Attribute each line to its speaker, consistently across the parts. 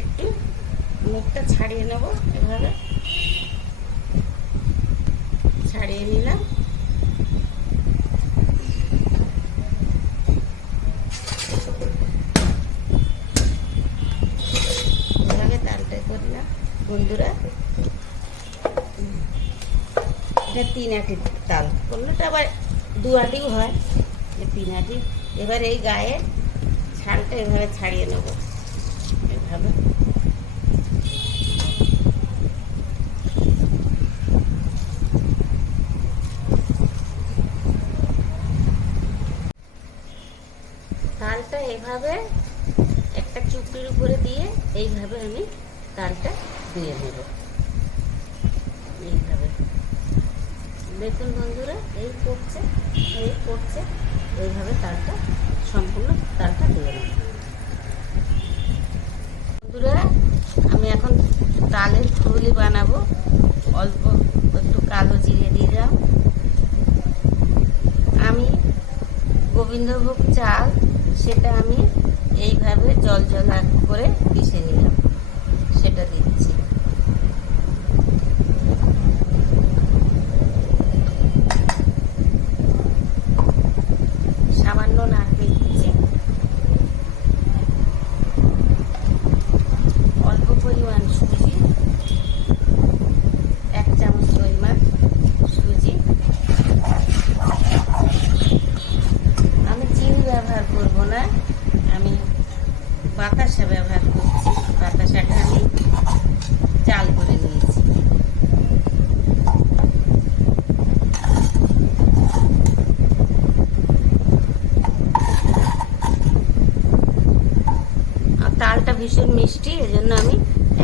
Speaker 1: একটু মুখটা ছাড়িয়ে নেব এভাবে। ছাড়িয়ে নিলাম। এভাবে তালটা করলাম বন্ধুরা, এটা তিন আটি তাল। করলেটা আবার দু আটিও হয় তিন আটি। এবার এই গায়ে ছালটা এভাবে ছাড়িয়ে নেব। এভাবে। তালটা এভাবে একটা চুপির উপরে দিয়ে এইভাবে আমি তালটা দিয়ে নেব এইভাবে। দেখুন বন্ধুরা, এই করছে এই করছে, এইভাবে তালটা সম্পূর্ণ তালটা দিয়ে নেব বন্ধুরা, আমি এখন তালের ফুলি বানাবো। অল্প একটু কালো জিরে দিয়ে দিলাম। আমি গোবিন্দভোগ চাল সেটা আমি এইভাবে জল জল করে পিষে নিলাম সেটা দিচ্ছি সামান্য নারকেল দিচ্ছি অল্প পরিমাণ সুজি এক চামচ পরিমাণ সুজি আমি চিনি ব্যবহার করব না। আমি বাতাসা ব্যবহার করছি। বাতাসাটা আমি চাল করে নিয়েছি। তালটা ভীষণ মিষ্টি, এজন্য আমি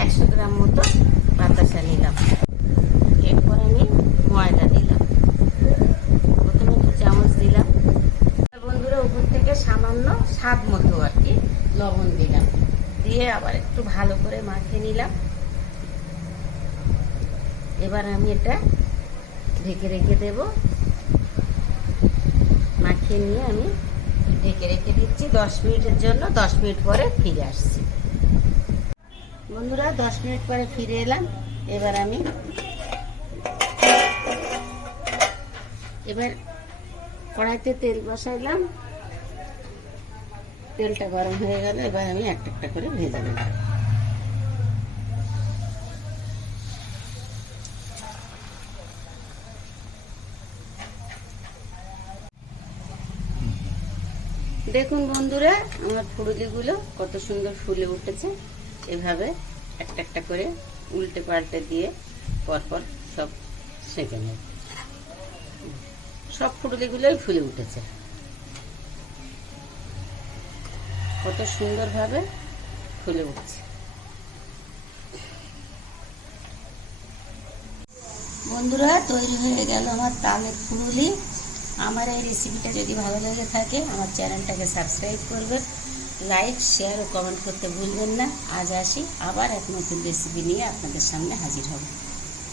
Speaker 1: একশো গ্রাম মতো বাতাসা নিলাম এরপর আমি ময়দা দিলাম প্রথমে দু চামচ দিলাম বন্ধুরা উপর থেকে সামান্য স্বাদ মতো আর কি, লবণ দিলাম। দিয়ে আবার একটু ভালো করে মাখিয়ে নিলাম। এবার আমি এটা ঢেকে রেখে দেব। মাখিয়ে নিয়ে আমি ঢেকে রেখে দিচ্ছি দশ মিনিটের জন্য। দশ মিনিট পরে ফিরে আসছি। বন্ধুরা, দশ মিনিট পরে ফিরে এলাম। এবার আমি এবার কড়াইতে তেল বসাইলাম। তেলটা গরম হয়ে গেল এবার আমি একটা একটা করে ভেজে নেব। দেখুন বন্ধুরা, আমার ফুরুলিগুলো কত সুন্দর ফুলে উঠেছে। এভাবে একটা একটা করে উল্টে পাল্টে দিয়ে পরপর সব সেঁকে নেব। সব ফুটলিগুলোই ফুলে উঠেছে। কত সুন্দরভাবে ফুলে উঠছে। বন্ধুরা, তৈরি হয়ে গেল আমার তালের ফুলুলি। আমার এই রেসিপিটা যদি ভালো লেগে থাকে, আমার চ্যানেলটাকে সাবস্ক্রাইব করবেন লাইক শেয়ার ও কমেন্ট করতে ভুলবেন না। আজ আসি, আবার এক নতুন রেসিপি নিয়ে আপনাদের সামনে হাজির হব।